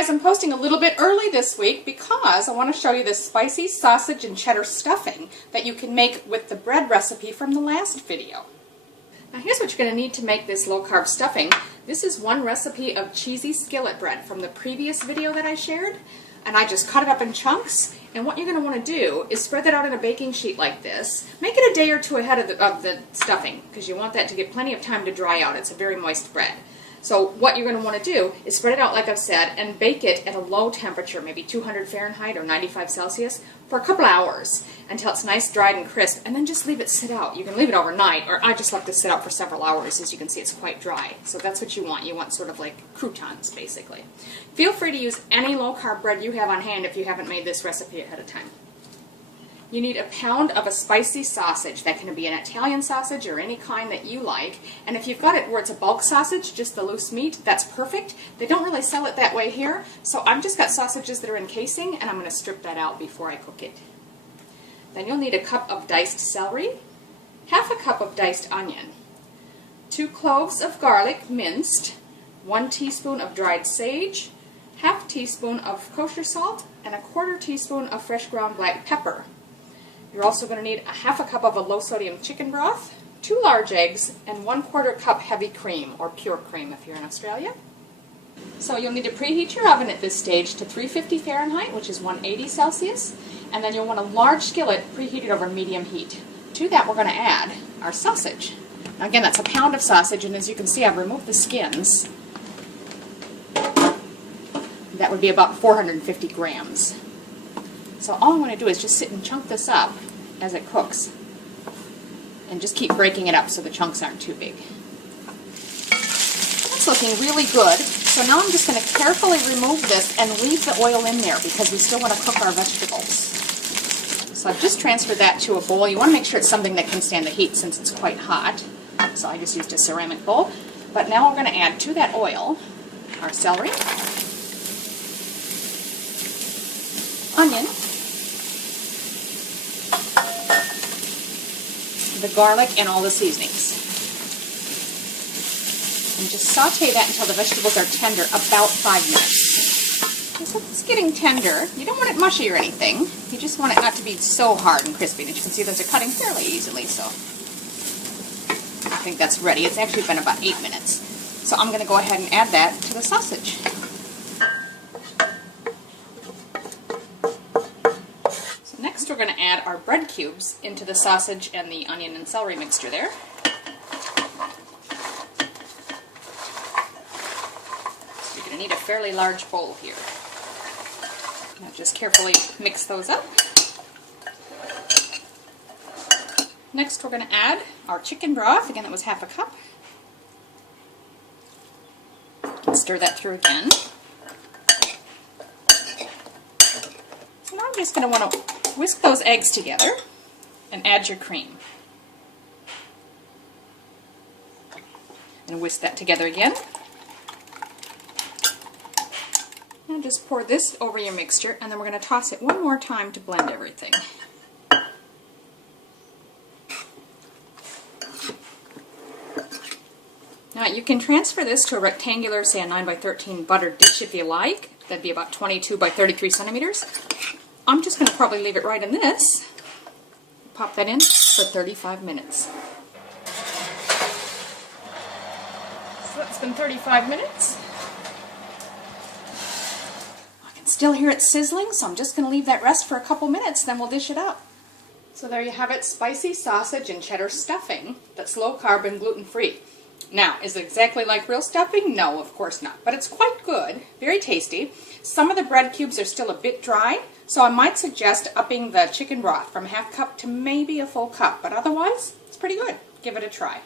guys, I'm posting a little bit early this week because I want to show you this spicy sausage and cheddar stuffing that you can make with the bread recipe from the last video. Now here's what you're going to need to make this low-carb stuffing. This is one recipe of cheesy skillet bread from the previous video that I shared, and I just cut it up in chunks. And what you're going to want to do is spread that out in a baking sheet like this. Make it a day or two ahead of the stuffing because you want that to get plenty of time to dry out. It's a very moist bread. So what you're going to want to do is spread it out like I've said and bake it at a low temperature, maybe 200 Fahrenheit or 95 Celsius, for a couple hours until it's nice, dried, and crisp, and then just leave it sit out. You can leave it overnight, or I just like to sit out for several hours. As you can see, it's quite dry. So that's what you want. You want sort of like croutons, basically. Feel free to use any low-carb bread you have on hand if you haven't made this recipe ahead of time. You need a pound of a spicy sausage. That can be an Italian sausage or any kind that you like. And if you've got it where it's a bulk sausage, just the loose meat, that's perfect. They don't really sell it that way here, so I've just got sausages that are in casing, and I'm going to strip that out before I cook it. Then you'll need a cup of diced celery, half a cup of diced onion, 2 cloves of garlic minced, 1 teaspoon of dried sage, half teaspoon of kosher salt, and a 1/4 teaspoon of fresh ground black pepper. You're also going to need a half a cup of a low-sodium chicken broth, 2 large eggs, and 1/4 cup heavy cream, or pure cream if you're in Australia. So you'll need to preheat your oven at this stage to 350 Fahrenheit, which is 180 Celsius, and then you'll want a large skillet preheated over medium heat. To that we're going to add our sausage. Now again, that's a pound of sausage, and as you can see I've removed the skins. That would be about 450 grams. So all I'm going to do is just sit and chunk this up as it cooks. And just keep breaking it up so the chunks aren't too big. That's looking really good. So now I'm just going to carefully remove this and leave the oil in there because we still want to cook our vegetables. So I've just transferred that to a bowl. You want to make sure it's something that can stand the heat since it's quite hot. So I just used a ceramic bowl. But now we're going to add to that oil our celery, onion, the garlic, and all the seasonings. And just saute that until the vegetables are tender, about 5 minutes. So it's getting tender. You don't want it mushy or anything. You just want it not to be so hard and crispy. And as you can see, those are cutting fairly easily, so I think that's ready. It's actually been about 8 minutes. So I'm going to go ahead and add that to the sausage. Next we're going to add our bread cubes into the sausage and the onion and celery mixture there. So you're going to need a fairly large bowl here. Now just carefully mix those up. Next we're going to add our chicken broth. Again, that was half a cup. Stir that through again. So now I'm just going to want to whisk those eggs together and add your cream. And whisk that together again. And just pour this over your mixture, and then we're going to toss it one more time to blend everything. Now you can transfer this to a rectangular, say a 9 by 13 buttered dish if you like. That'd be about 22 by 33 centimeters. I'm just going to probably leave it right in this. Pop that in for 35 minutes. So that's been 35 minutes. I can still hear it sizzling, so I'm just going to leave that rest for a couple minutes, then we'll dish it up. So there you have it, spicy sausage and cheddar stuffing that's low carb and gluten free. Now, is it exactly like real stuffing? No, of course not. But it's quite good, very tasty. Some of the bread cubes are still a bit dry, so I might suggest upping the chicken broth from half cup to maybe a full cup. But otherwise, it's pretty good. Give it a try.